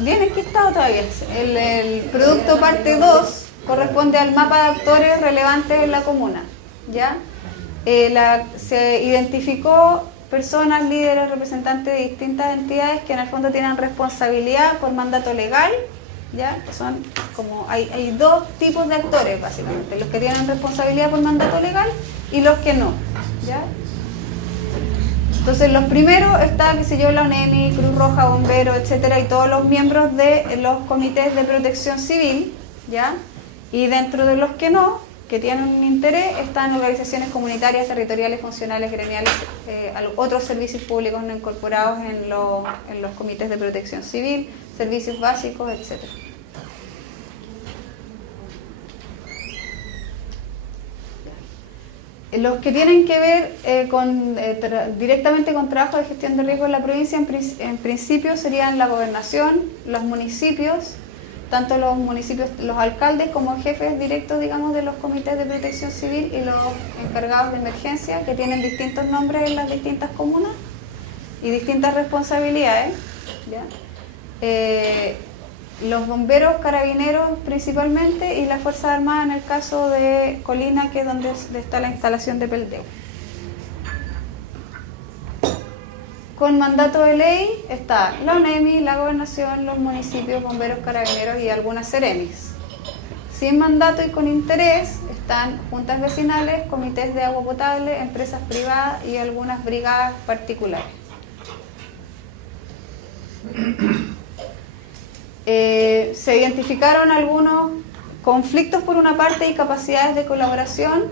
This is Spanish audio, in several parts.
bien enquistado todavía. El producto parte 2 corresponde al mapa de actores relevantes en la comuna, ¿ya? Se identificó personas, líderes, representantes de distintas entidades que en el fondo tienen responsabilidad por mandato legal, ¿ya? Que son como hay dos tipos de actores básicamente, los que tienen responsabilidad por mandato legal y los que no, ¿ya? Entonces los primeros está, qué sé yo, la UNEMI, Cruz Roja, Bomberos, etcétera, y todos los miembros de los comités de protección civil, ¿ya? Y dentro de los que no, que tienen un interés, están organizaciones comunitarias, territoriales, funcionales, gremiales, otros servicios públicos no incorporados en los comités de protección civil, servicios básicos, etcétera. Los que tienen que ver directamente con trabajo de gestión de riesgo en la provincia, en principio serían la gobernación, los municipios, tanto los municipios, los alcaldes como jefes directos, digamos, de los comités de protección civil y los encargados de emergencia, que tienen distintos nombres en las distintas comunas y distintas responsabilidades, ¿ya? Los bomberos, carabineros principalmente, y las Fuerzas Armadas en el caso de Colina, que es donde está la instalación de Peldeu. Con mandato de ley está la UNEMI, la gobernación, los municipios, bomberos, carabineros y algunas seremis. Sin mandato y con interés están juntas vecinales, comités de agua potable, empresas privadas y algunas brigadas particulares. Se identificaron algunos conflictos por una parte y capacidades de colaboración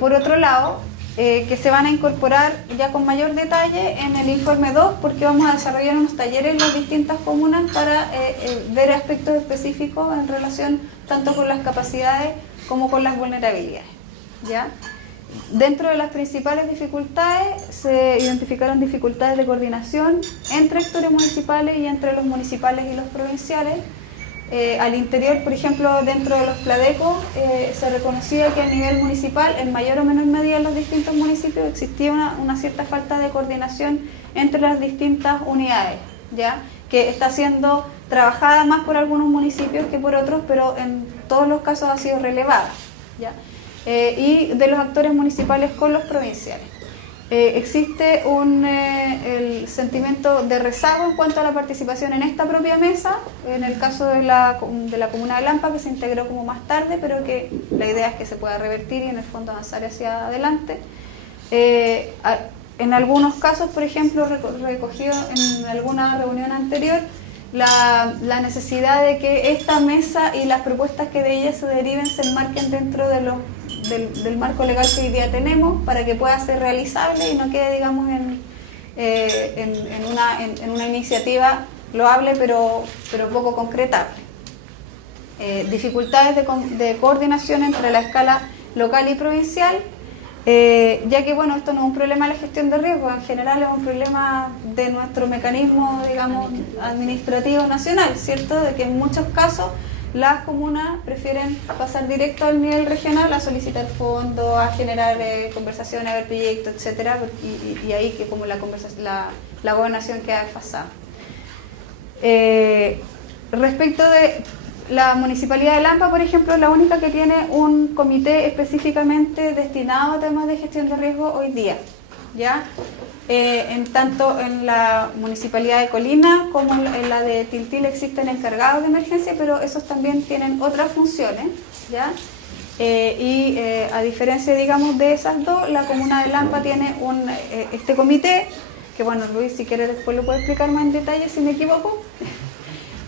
por otro lado, que se van a incorporar ya con mayor detalle en el informe 2, porque vamos a desarrollar unos talleres en las distintas comunas para ver aspectos específicos en relación tanto con las capacidades como con las vulnerabilidades, ¿ya? Dentro de las principales dificultades se identificaron dificultades de coordinación entre actores municipales y entre los municipales y los provinciales. Al interior, por ejemplo, dentro de los Pladecos, se reconocía que a nivel municipal, en mayor o menor medida en los distintos municipios, existía una cierta falta de coordinación entre las distintas unidades, ¿ya? Que está siendo trabajada más por algunos municipios que por otros, pero en todos los casos ha sido relevada, ¿ya? Y de los actores municipales con los provinciales. Existe el sentimiento de rezago en cuanto a la participación en esta propia mesa, en el caso de la comuna de Lampa, que se integró como más tarde, pero que la idea es que se pueda revertir y en el fondo avanzar hacia adelante. En algunos casos, por ejemplo, recogido en alguna reunión anterior, la necesidad de que esta mesa y las propuestas que de ella se deriven se enmarquen dentro de del marco legal que hoy día tenemos para que pueda ser realizable y no quede, digamos, en una iniciativa loable pero poco concretable. Dificultades de coordinación entre la escala local y provincial, ya que, bueno, esto no es un problema de la gestión de riesgo, en general es un problema de nuestro mecanismo, digamos, administrativo nacional, ¿cierto? De que en muchos casos las comunas prefieren pasar directo al nivel regional a solicitar fondos, a generar conversaciones, a ver proyectos, etcétera, y ahí que como la gobernación queda desfasada. Respecto de la Municipalidad de Lampa, por ejemplo, es la única que tiene un comité específicamente destinado a temas de gestión de riesgo hoy día, ¿ya? Tanto en la Municipalidad de Colina como en la de Tiltil existen encargados de emergencia, pero esos también tienen otras funciones, ¿ya? A diferencia, digamos, de esas dos, la comuna de Lampa tiene este comité, que, bueno, Luis, si quieres después lo puede explicar más en detalle si me equivoco,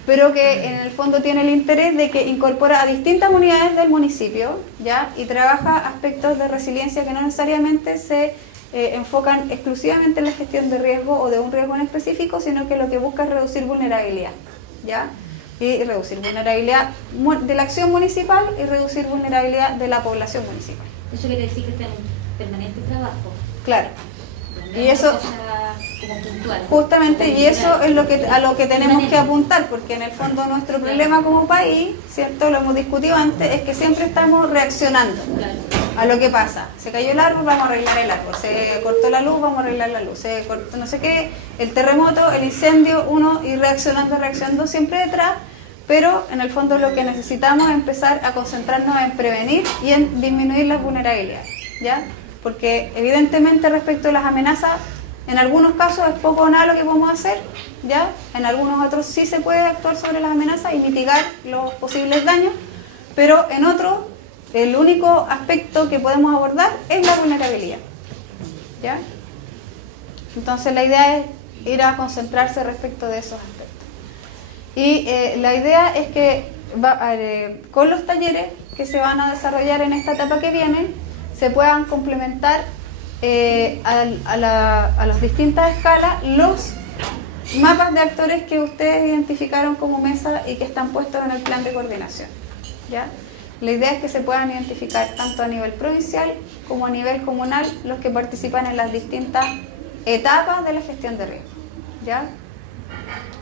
pero que en el fondo tiene el interés de que incorpora a distintas unidades del municipio, ¿ya? Y trabaja aspectos de resiliencia que no necesariamente se enfocan exclusivamente en la gestión de riesgo o de un riesgo en específico, sino que lo que busca es reducir vulnerabilidad, ¿ya? Y reducir vulnerabilidad de la acción municipal y reducir vulnerabilidad de la población municipal. Eso quiere decir que está en permanente trabajo. Claro. Y eso, justamente, y eso es a lo que tenemos que apuntar, porque en el fondo nuestro problema como país, ¿cierto? Lo hemos discutido antes, es que siempre estamos reaccionando a lo que pasa. Se cayó el árbol, vamos a arreglar el árbol. Se cortó la luz, vamos a arreglar la luz. Se cortó no sé qué, el terremoto, el incendio, uno ir reaccionando siempre detrás, pero en el fondo lo que necesitamos es empezar a concentrarnos en prevenir y en disminuir las vulnerabilidades, ¿ya? Porque evidentemente respecto a las amenazas, en algunos casos es poco o nada lo que podemos hacer, ¿ya? En algunos otros sí se puede actuar sobre las amenazas y mitigar los posibles daños, pero en otros el único aspecto que podemos abordar es la vulnerabilidad, ¿ya? Entonces la idea es ir a concentrarse respecto de esos aspectos. Y la idea es que con los talleres que se van a desarrollar en esta etapa que viene, se puedan complementar a las distintas escalas los mapas de actores que ustedes identificaron como mesa y que están puestos en el plan de coordinación, ¿ya? La idea es que se puedan identificar tanto a nivel provincial como a nivel comunal los que participan en las distintas etapas de la gestión de riesgo, ¿ya?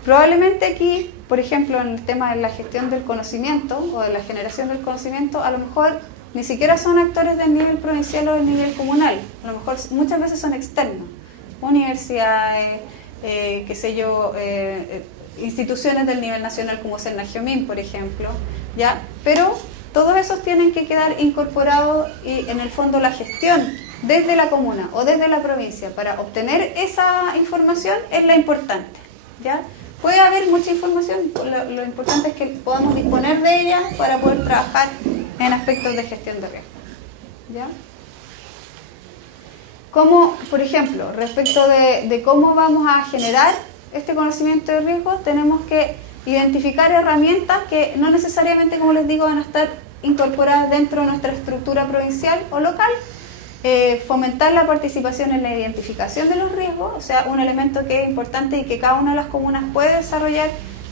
Probablemente aquí, por ejemplo, en el tema de la gestión del conocimiento o de la generación del conocimiento, a lo mejor ni siquiera son actores del nivel provincial o del nivel comunal, a lo mejor muchas veces son externos, universidades, qué sé yo, instituciones del nivel nacional como Cernagiomín, por ejemplo, ¿ya? Pero todos esos tienen que quedar incorporados y en el fondo la gestión desde la comuna o desde la provincia para obtener esa información es la importante, ¿ya? Puede haber mucha información, lo importante es que podamos disponer de ella para poder trabajar en aspectos de gestión de riesgo, ¿ya? Como, por ejemplo, respecto de cómo vamos a generar este conocimiento de riesgo, tenemos que identificar herramientas que no necesariamente, como les digo, van a estar incorporadas dentro de nuestra estructura provincial o local. Fomentar la participación en la identificación de los riesgos, o sea, un elemento que es importante y que cada una de las comunas puede desarrollar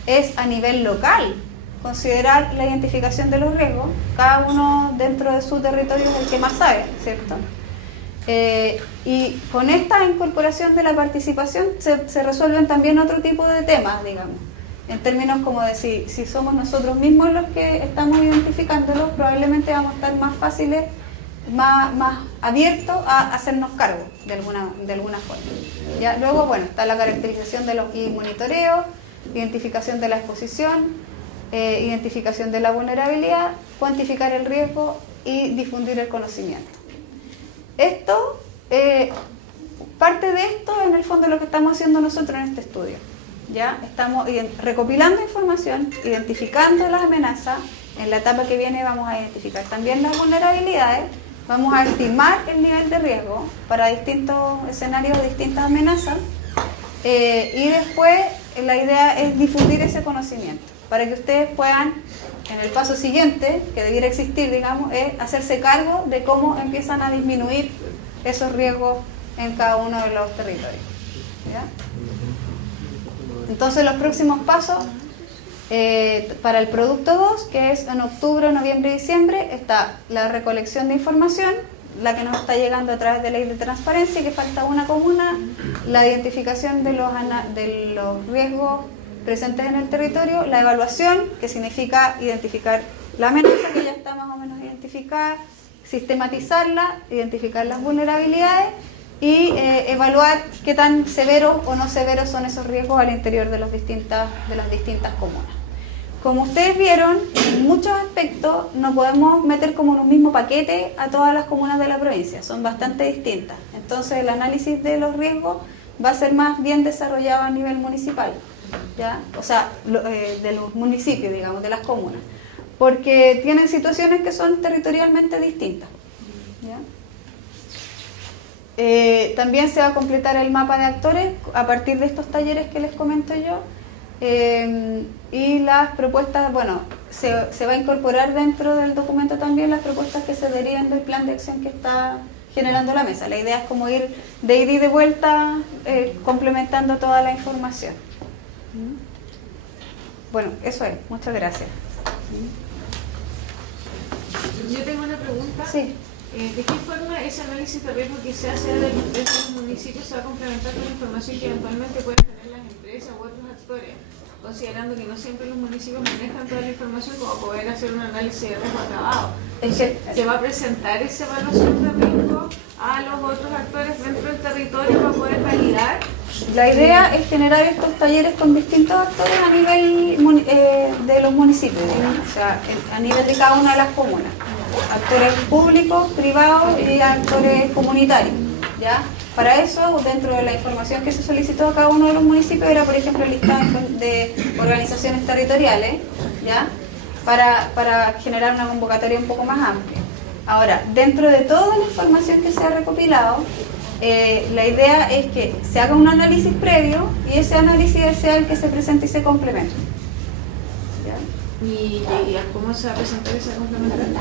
es a nivel local, considerar la identificación de los riesgos, cada uno dentro de su territorio es el que más sabe, ¿cierto? Y con esta incorporación de la participación se resuelven también otro tipo de temas, digamos, en términos como de si somos nosotros mismos los que estamos identificándolos, probablemente vamos a estar más fáciles, más abiertos a hacernos cargo de alguna forma, ¿ya? Luego, bueno, está la caracterización y monitoreo, identificación de la exposición, identificación de la vulnerabilidad, cuantificar el riesgo y difundir el conocimiento. Esto, parte de esto en el fondo es lo que estamos haciendo nosotros en este estudio, ¿ya? Estamos recopilando información, identificando las amenazas. En la etapa que viene vamos a identificar también las vulnerabilidades, vamos a estimar el nivel de riesgo para distintos escenarios, distintas amenazas, y después la idea es difundir ese conocimiento para que ustedes puedan, en el paso siguiente, que debiera existir, digamos, es hacerse cargo de cómo empiezan a disminuir esos riesgos en cada uno de los territorios, ¿ya? Entonces los próximos pasos para el producto 2, que es en octubre, noviembre y diciembre, está la recolección de información, la que nos está llegando a través de ley de transparencia, que falta una comuna, la identificación de los riesgos presentes en el territorio, la evaluación, que significa identificar la amenaza que ya está más o menos identificada, sistematizarla, identificar las vulnerabilidades y evaluar qué tan severos o no severos son esos riesgos al interior de las distintas comunas. Como ustedes vieron, en muchos aspectos no podemos meter como en un mismo paquete a todas las comunas de la provincia, son bastante distintas. Entonces el análisis de los riesgos va a ser más bien desarrollado a nivel municipal, ¿ya? O sea, de los municipios, digamos, de las comunas, porque tienen situaciones que son territorialmente distintas, ¿ya? También se va a completar el mapa de actores a partir de estos talleres que les comento yo, y las propuestas, bueno, se va a incorporar dentro del documento también las propuestas que se deriven del plan de acción que está generando la mesa. La idea es como ir de ida y de vuelta complementando toda la información. Bueno, eso es. Muchas gracias. Yo tengo una pregunta. Sí. ¿De qué forma ese análisis de riesgo que se hace desde los municipios se va a complementar con la información que eventualmente pueden tener las empresas u otros actores, considerando que no siempre los municipios manejan toda la información como poder hacer un análisis de riesgo acabado? ¿Se va a presentar esa evaluación de riesgo a los otros actores dentro del territorio para poder validar La idea es generar estos talleres con distintos actores a nivel de los municipios, digamos, o sea, a nivel de cada una de las comunas. Actores públicos, privados y actores comunitarios, ¿ya? Para eso, dentro de la información que se solicitó a cada uno de los municipios, era, por ejemplo, el listado de organizaciones territoriales, ¿ya? Para generar una convocatoria un poco más amplia. Ahora, dentro de toda la información que se ha recopilado, la idea es que se haga un análisis previo y ese análisis sea el que se presente y se complemente. ¿Ya? ¿Y cómo se va a presentar esa complementaria?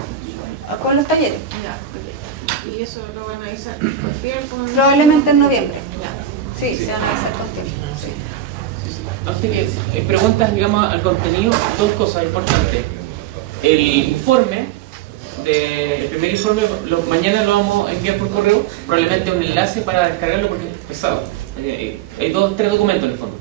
Con los talleres. Ya, ok. ¿Y eso lo van a avisar por tiempo? Probablemente en noviembre. Ya. Sí, se van a avisar con tiempo. Antes que preguntas, digamos, al contenido, dos cosas importantes. El informe, el primer informe, mañana lo vamos a enviar por correo, probablemente un enlace para descargarlo porque es pesado. Hay tres documentos en el fondo.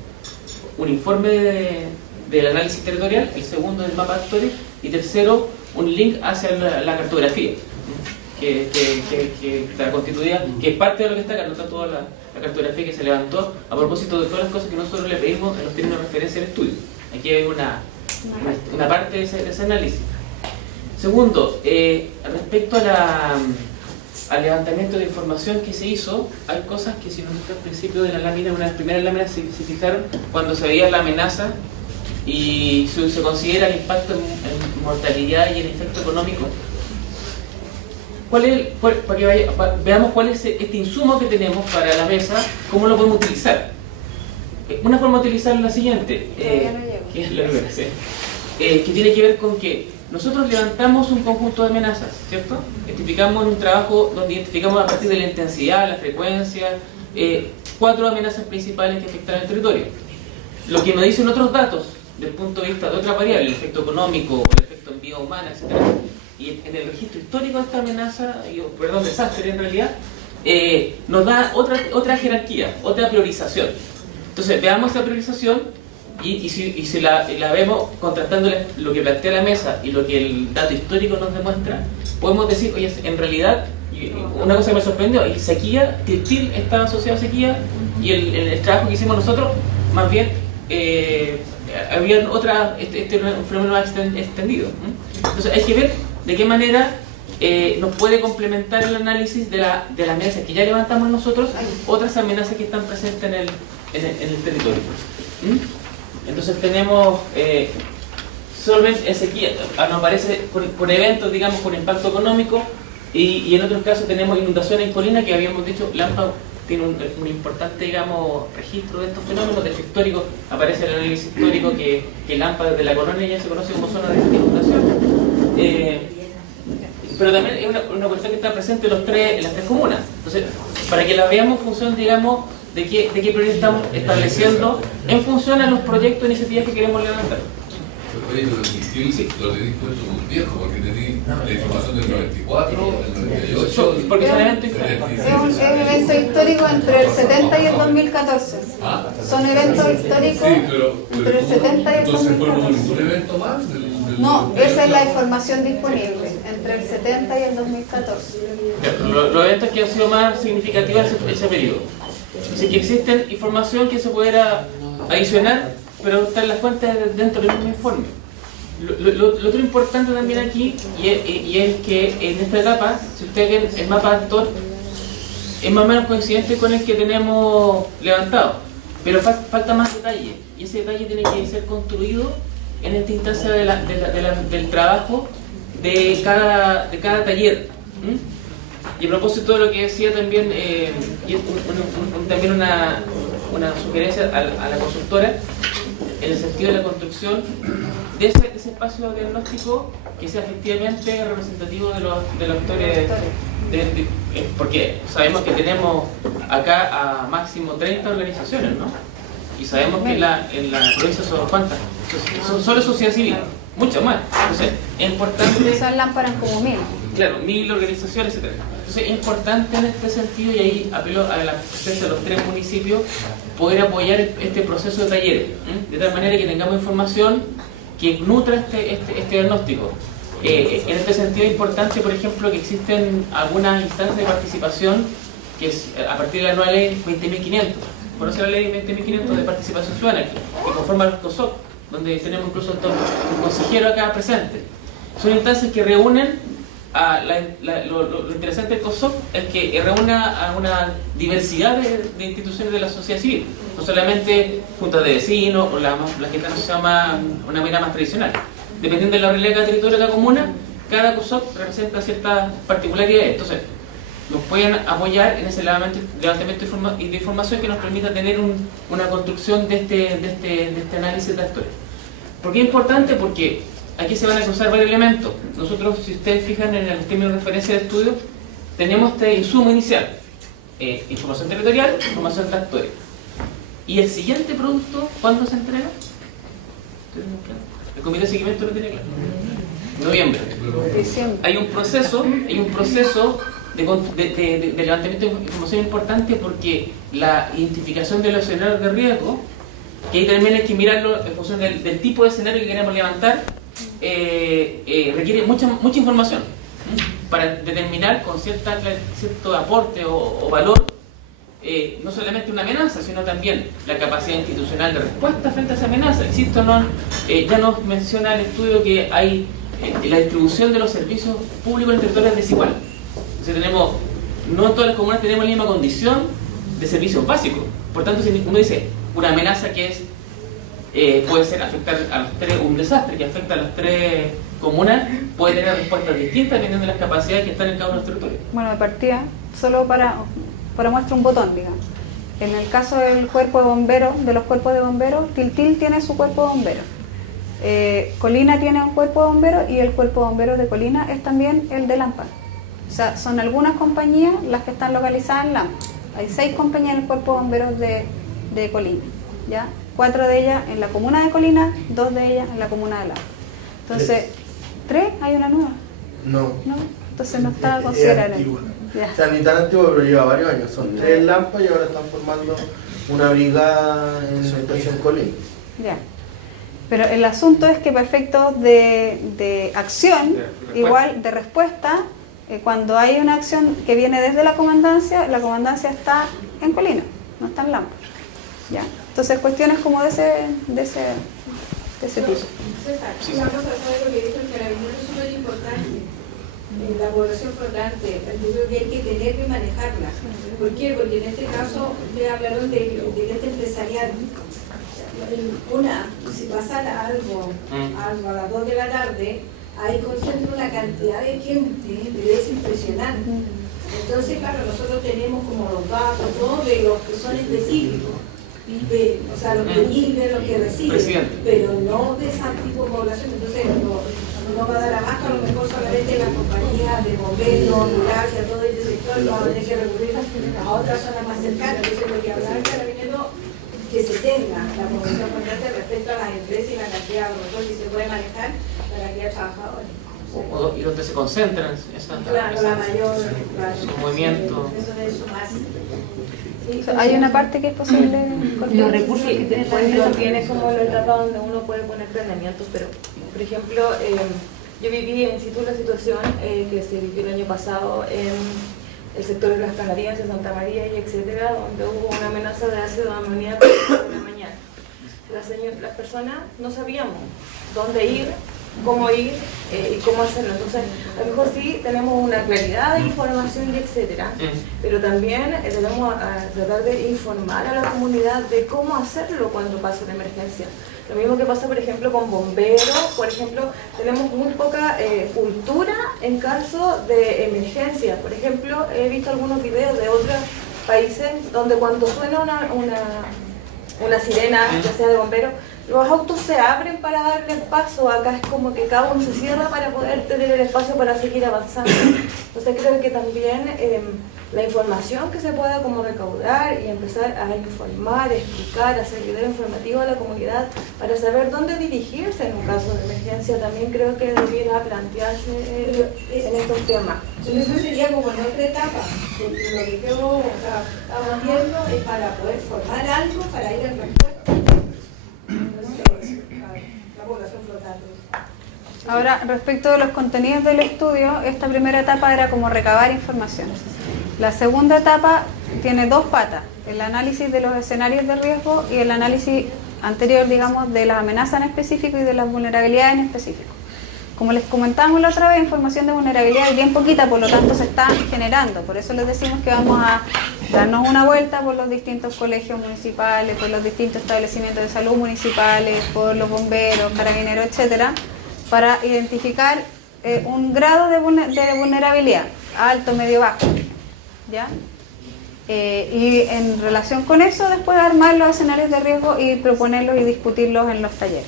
Un informe del análisis territorial, el segundo del mapa de actores y tercero un link hacia la cartografía que está constituida, que es parte de lo que está acá, no está toda la cartografía que se levantó a propósito de todas las cosas que nosotros le pedimos en los términos de referencia al estudio. Aquí hay una parte de ese análisis. Segundo, respecto al levantamiento de información que se hizo, hay cosas que si nosotros al principio de la lámina, una de las primeras láminas se fijaron cuando se veía la amenaza y se considera el impacto en mortalidad y el efecto económico. Para que veamos cuál es este insumo que tenemos para la mesa, cómo lo podemos utilizar. Una forma de utilizarlo es la siguiente, que es la primera, ¿sí? Que tiene que ver con que nosotros levantamos un conjunto de amenazas, ¿cierto? Identificamos un trabajo donde identificamos a partir de la intensidad, la frecuencia, 4 amenazas principales que afectan el territorio. Lo que nos dicen otros datos, desde el punto de vista de otra variable, el efecto económico o el efecto en vida humana, etc. Y en el registro histórico de esta amenaza, desastre en realidad, nos da otra jerarquía, otra priorización. Entonces, veamos esa priorización y si la vemos contrastando lo que plantea la mesa y lo que el dato histórico nos demuestra, podemos decir, oye, en realidad, una cosa que me sorprendió, el sequía, Tiltil está asociado a sequía y el trabajo que hicimos nosotros, más bien, había un fenómeno más extendido. Entonces, hay que ver de qué manera nos puede complementar el análisis de las amenazas que ya levantamos nosotros, otras amenazas que están presentes en el territorio. Entonces tenemos solamente en sequía, nos aparece por eventos, digamos, con impacto económico, y en otros casos tenemos inundaciones en colinas, que habíamos dicho, Lampa tiene un importante, digamos, registro de estos fenómenos. De hecho, histórico, aparece el análisis histórico que Lampa desde la colonia ya se conoce como zona de inundación. Pero también es una cuestión que está presente en las tres comunas. Entonces, para que la veamos en función, digamos, de qué prioridad estamos estableciendo en función a los proyectos e iniciativas que queremos levantar. Oye, pero lo tenéis puesto muy viejo, porque tenéis la información del 94, del 98... Porque es un evento histórico. Es un evento histórico entre el 70 y el 2014. Son eventos históricos entre el 70 y el 2014. ¿Entonces fue un evento más? No, esa es la información disponible, entre el 70 y el 2014. Los eventos que han sido más significativos en ese periodo. Así que existen información que se pudiera adicionar, pero están las fuentes dentro del mismo informe. Lo otro importante también aquí, y es que en esta etapa, si ustedes ven el mapa de actor, es más o menos coincidente con el que tenemos levantado, pero falta más detalle, y ese detalle tiene que ser construido en esta instancia del trabajo de cada taller. Y a propósito de lo que decía también, también una sugerencia a la consultora, en el sentido de la construcción de ese espacio diagnóstico que sea efectivamente representativo de los actores, porque sabemos que tenemos acá a máximo 30 organizaciones, ¿no? Y sabemos que en la provincia son ¿cuántas? Son solo sociedad civil, mucho más. Entonces, es importante... Esas lámparas como 1000. Claro, 1000 organizaciones, etc. Entonces, es importante en este sentido, y ahí apelo a la presencia de los 3 municipios, poder apoyar este proceso de talleres, de tal manera que tengamos información que nutra este diagnóstico. En este sentido es importante, por ejemplo, que existen algunas instancias de participación que es, a partir de la nueva ley 20.500. conoce la ley 20.500 de participación ciudadana, que conforma los COSOC, donde tenemos incluso un consejero acá presente. Son instancias que reúnen lo interesante del COSOC es que reúne a una diversidad de instituciones de la sociedad civil, no solamente juntas de vecinos o la que se llama una manera más tradicional. Dependiendo de la realidad de cada territorio de cada comuna, cada COSOC representa ciertas particularidades. Entonces, nos pueden apoyar en ese levantamiento de información que nos permita tener una construcción de este análisis de actores. ¿Por qué es importante? Porque aquí se van a cruzar varios elementos. Nosotros, si ustedes fijan en el término de referencia de estudio, tenemos este insumo inicial, información territorial, información de actores. ¿Y el siguiente producto, cuándo se entrega? El comité de seguimiento lo tiene claro. Noviembre. Hay un proceso de levantamiento de información importante, porque la identificación de los escenarios de riesgo, que ahí también hay que mirarlo en función del tipo de escenario que queremos levantar, requiere mucha información para determinar con cierto aporte o valor no solamente una amenaza, sino también la capacidad institucional de respuesta frente a esa amenaza. Insisto, ya nos menciona el estudio que hay la distribución de los servicios públicos en territorios desigual. Entonces no todas las comunas tenemos la misma condición de servicios básicos. Por tanto, si uno dice una amenaza que puede ser afectar a los tres, un desastre que afecta a las tres comunas, puede tener respuestas distintas dependiendo de las capacidades que están en cada uno de los territorios. Bueno, de partida, solo para muestra un botón, digamos. En el caso del cuerpo de bomberos, de los cuerpos de bomberos, Tiltil tiene su cuerpo de bomberos. Colina tiene un cuerpo de bomberos, y el cuerpo de bomberos de Colina es también el de Lampa. O sea, son algunas compañías las que están localizadas en Lampa. Hay 6 compañías en el cuerpo de bomberos de Colina, ¿ya? 4 de ellas en la comuna de Colina, 2 de ellas en la comuna de Lampa. Entonces, 3, hay una nueva. No. Entonces no está considerada. O sea, ni tan antiguo, pero lleva varios años. Son 3 en Lampa y ahora están formando una brigada en la estación Colina. Ya. Pero el asunto es que para efectos de acción, igual de respuesta, cuando hay una acción que viene desde la comandancia está en Colina, no está en Lampa. Ya. Entonces, cuestiones como de ese tipo. Una cosa, ¿sabe lo que dijo el carabinero? Es súper importante. La población flotante, yo creo que hay que tener que manejarla. ¿Por qué? Porque en este caso ustedes hablaron de este empresarial. Si pasa algo a las 2 de la tarde, ahí concentra una cantidad de gente, es impresionante. Entonces, claro, nosotros tenemos como los datos, todo de los que son específicos. O sea, los que viven, los que reciben, pero no de esa tipo de población. Entonces, no va a dar abasto, a lo mejor solamente las compañías de bomberos, ambulancia, todo este sector, va a tener que recurrir a otras zonas más cercanas. Entonces, lo que hablaba el carabinero, que se tenga la población constante respecto a las empresas y la cantidad de control que se puede manejar para que haya trabajadores. Y donde se concentran la mayor movimiento. Eso más. Sí, hay una parte que es posible. Los recursos que tiene la empresa tiene como la etapa donde uno puede poner planeamientos, pero por ejemplo, yo viví en situ la situación que se vivió el año pasado en el sector de las Canarienses, Santa María y etcétera, donde hubo una amenaza de ácido amoníaco en la mañana. Las personas no sabíamos dónde ir, cómo ir y cómo hacerlo. Entonces, a lo mejor sí tenemos una claridad de información y etcétera, pero también debemos tratar de informar a la comunidad de cómo hacerlo cuando pasa una emergencia. Lo mismo que pasa, por ejemplo, con bomberos. Por ejemplo, tenemos muy poca cultura en caso de emergencia. Por ejemplo, he visto algunos videos de otros países donde cuando suena una sirena, ya sea de bomberos, los autos se abren para darle paso. Acá es como que cada uno se cierra para poder tener el espacio para seguir avanzando. Entonces creo que también la información que se pueda como recaudar y empezar a informar, explicar, hacer video informativo a la comunidad para saber dónde dirigirse en un caso de emergencia, también creo que debiera plantearse en estos temas. Eso sería como en otra etapa, porque lo que yo estaba viendo es para poder formar algo para ir en respuesta. La población flotante. Ahora, respecto de los contenidos del estudio, esta primera etapa era como recabar información. La segunda etapa tiene dos patas, el análisis de los escenarios de riesgo y el análisis anterior, digamos, de las amenazas en específico y de las vulnerabilidades en específico. Como les comentábamos la otra vez, información de vulnerabilidad es bien poquita, por lo tanto se está generando. Por eso les decimos que vamos a darnos una vuelta por los distintos colegios municipales, por los distintos establecimientos de salud municipales, por los bomberos, carabineros, etcétera, para identificar un grado de vulnerabilidad, alto, medio, bajo, ¿ya? Y en relación con eso, después armar los escenarios de riesgo y proponerlos y discutirlos en los talleres.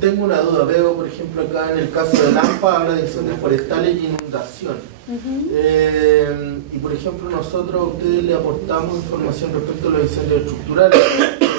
Tengo una duda, veo por ejemplo acá en el caso de Lampa habla de incendios forestales y inundación. Y por ejemplo nosotros a ustedes le aportamos información respecto a los incendios estructurales.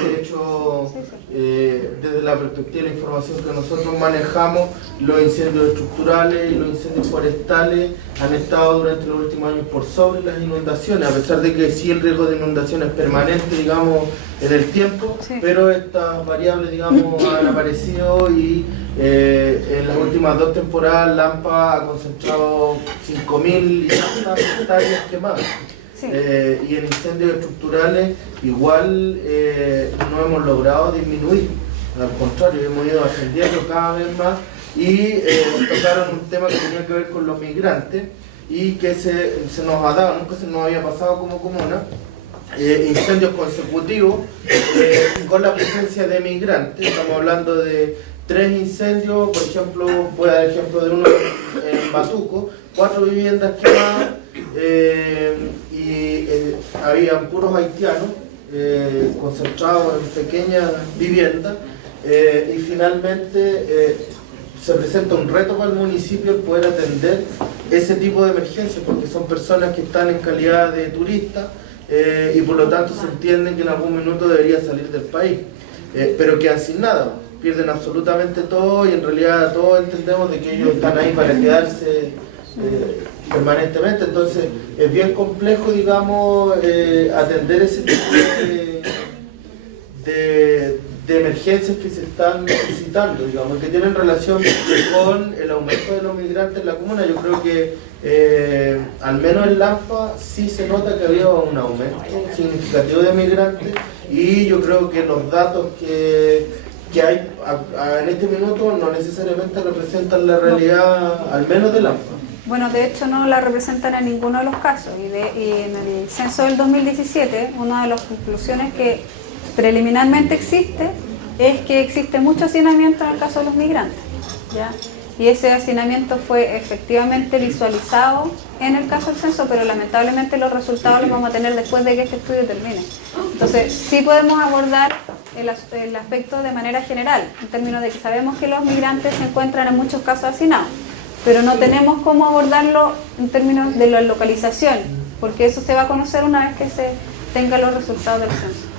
De hecho, desde la perspectiva de la información que nosotros manejamos, los incendios estructurales y los incendios forestales han estado durante los últimos años por sobre las inundaciones, a pesar de que sí el riesgo de inundación es permanente, digamos, en el tiempo, sí, pero estas variables, digamos, han aparecido y en las últimas 2 temporadas Lampa ha concentrado 5.000 hectáreas quemadas. Sí. Y en incendios estructurales igual no hemos logrado disminuir, al contrario, hemos ido ascendiendo cada vez más y tocaron un tema que tenía que ver con los migrantes y que se nos ha dado, nunca se nos había pasado como comuna, incendios consecutivos con la presencia de migrantes. Estamos hablando de 3 incendios, por ejemplo, voy a dar el ejemplo de uno en Batuco, 4 viviendas quemadas y habían puros haitianos concentrados en pequeñas viviendas y finalmente se presenta un reto para el municipio el poder atender ese tipo de emergencias porque son personas que están en calidad de turistas y por lo tanto se entiende que en algún minuto debería salir del país, pero quedan sin nada, pierden absolutamente todo y en realidad todos entendemos de que ellos están ahí para quedarse permanentemente, entonces es bien complejo, digamos, atender ese tipo de emergencias que se están suscitando, digamos, que tienen relación con el aumento de los migrantes en la comuna. Yo creo que al menos en Lampa sí se nota que había un aumento significativo de migrantes y yo creo que los datos que hay en este minuto no necesariamente representan la realidad, al menos de Lampa. Bueno, de hecho no la representan en ninguno de los casos y en el censo del 2017 una de las conclusiones que preliminarmente existe es que existe mucho hacinamiento en el caso de los migrantes, ¿ya? Y ese hacinamiento fue efectivamente visualizado en el caso del censo, pero lamentablemente los resultados los vamos a tener después de que este estudio termine. Entonces sí podemos abordar el aspecto de manera general, en términos de que sabemos que los migrantes se encuentran en muchos casos hacinados, pero no tenemos cómo abordarlo en términos de la localización, porque eso se va a conocer una vez que se tengan los resultados del censo.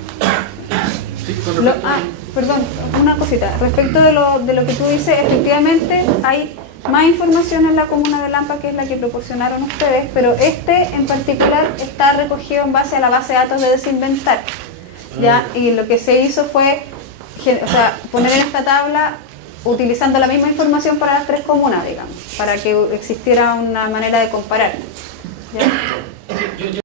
Perdón, una cosita. Respecto de lo que tú dices, efectivamente hay más información en la comuna de Lampa que es la que proporcionaron ustedes, pero en particular está recogido en base a la base de datos de Desinventar, ¿ya? Y lo que se hizo fue poner en esta tabla utilizando la misma información para las 3 comunas, digamos, para que existiera una manera de comparar, ¿ya?